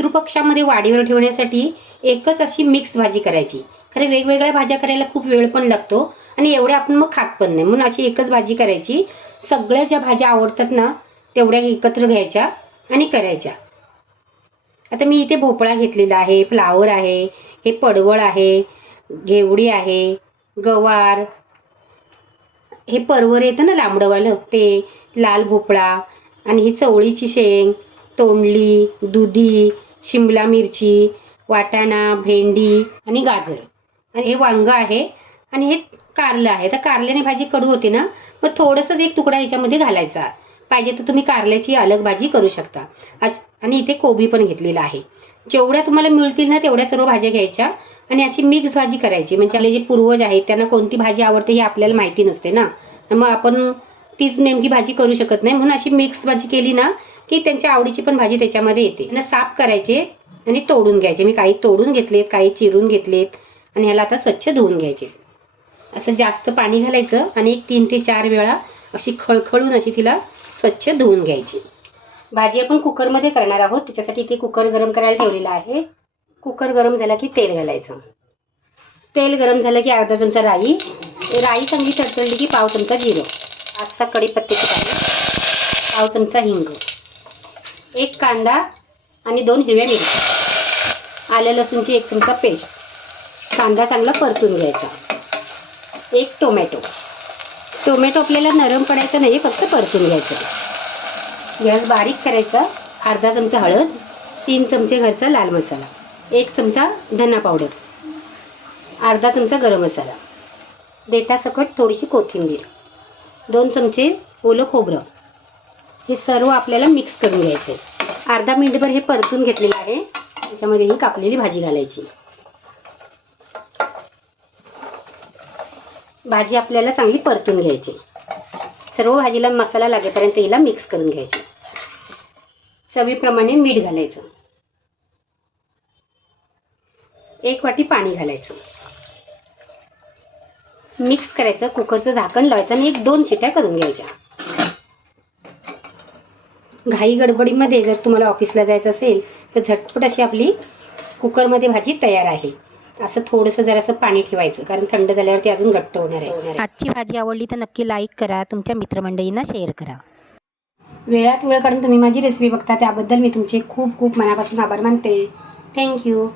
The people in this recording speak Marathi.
पितृपक्षामध्ये वाढीवर ठेवण्यासाठी एकच अशी मिक्स भाजी करायची. खरं वेगवेगळ्या भाज्या करायला खूप वेळ पण लागतो आणि एवढ्या आपण मग खात पण नाही. म्हणून अशी एकच भाजी करायची. सगळ्या ज्या भाज्या आवडतात ना तेवढ्या एकत्र घ्यायच्या आणि करायच्या. आता मी इथे भोपळा घेतलेला आहे फ्लावर आहे हे पडवळ आहे घेवडी आहे गवार हे परवर येतं ना लांबडंवालं ते लाल भोपळा आणि ही चवळीची शेंग तोंडली दुधी शिमला मिरची वाटाणा भेंडी आणि गाजर. आणि हे वांगं आहे आणि हे कारलं आहे. तर कारल्याने भाजी कडू होते ना मग थोडंसंच एक तुकडा ह्याच्यामध्ये घालायचा. पाहिजे तर तुम्ही कारल्याची अलग भाजी करू शकता. आणि इथे कोबी पण घेतलेला आहे. जेवढ्या तुम्हाला मिळतील ना तेवढ्या सर्व भाज्या घ्यायच्या आणि अशी मिक्स भाजी करायची. म्हणजे आपले जे पूर्वज आहेत त्यांना कोणती भाजी आवडते हे आपल्याला माहिती नसते ना. मग आपण तीच नेमकी भाजी करू शकत नाही. म्हणून अशी मिक्स भाजी केली ना की त्यांच्या आवडीची पण भाजी त्याच्यामध्ये येते. त्यांना साफ करायचे आणि तोडून घ्यायचे. मी काही तोडून घेतलेत काही चिरून घेतलेत आणि ह्याला आता स्वच्छ धुवून घ्यायचे. असं जास्त पाणी घालायचं आणि एक तीन ते चार वेळा अशी खळखळून अशी तिला स्वच्छ धुवून घ्यायची. भाजी आपण कुकरमध्ये करणार आहोत. त्याच्यासाठी इथे कुकर गरम करायला ठेवलेला आहे. कुकर गरम झाला की तेल घालायचं. तेल गरम झालं की अर्धा चमचा राई. राई चांगली तडतडली की पाव चमचा जिरं. आजचा कढीपत्त्याची पाणी पाव चमचा हिंग. एक कांदा आणि दोन हिरव्या मिरच्या आल्या लसूणची एक चमचा पेस्ट. कांदा चांगला परतून घ्यायचा. एक टोमॅटो. टोमॅटो आपल्याला नरम पडायचं नाही फक्त परतून घ्यायचं. गॅस बारीक करायचा अर्धा चमचा हळद तीन चमचे घरचा लाल मसाला एक चमचा धना पावडर अर्धा चमचा गरम मसाला देठासकट थोडीशी कोथिंबीर दोन चमचे ओलं खोबरं हे सर्व आपल्याला मिक्स करून घ्यायचं. आहे अर्धा मिनिटभर हे परतून घेतलेलं आहे. त्याच्यामध्ये ही कापलेली भाजी घालायची. भाजी आपल्याला चांगली परतून घ्यायची. सर्व भाजीला मसाला लागेपर्यंत हिला मिक्स करून घ्यायची. चवीप्रमाणे मीठ घालायचं. एक वाटी पाणी घालायचं. मिक्स करायचं कुकरचं झाकण लावायचं आणि एक दोन शिट्या करून घ्यायच्या. घाई गडबडीमध्ये जर तुम्हाला ऑफिसला जायचं असेल तर झटपट अशी आपली कुकरमध्ये भाजी तयार आहे. असं थोडंसं जरासं पाणी ठेवायचं कारण थंड झाल्यावरती अजून घट्ट होणार आहे. आजची भाजी आवडली तर नक्की लाईक करा तुमच्या मित्रमंडळींना शेअर करा. वेळात वेळ काढून तुम्ही माझी रेसिपी बघता त्याबद्दल मी तुमचे खूप खूप मनापासून आभार मानते. थँक्यू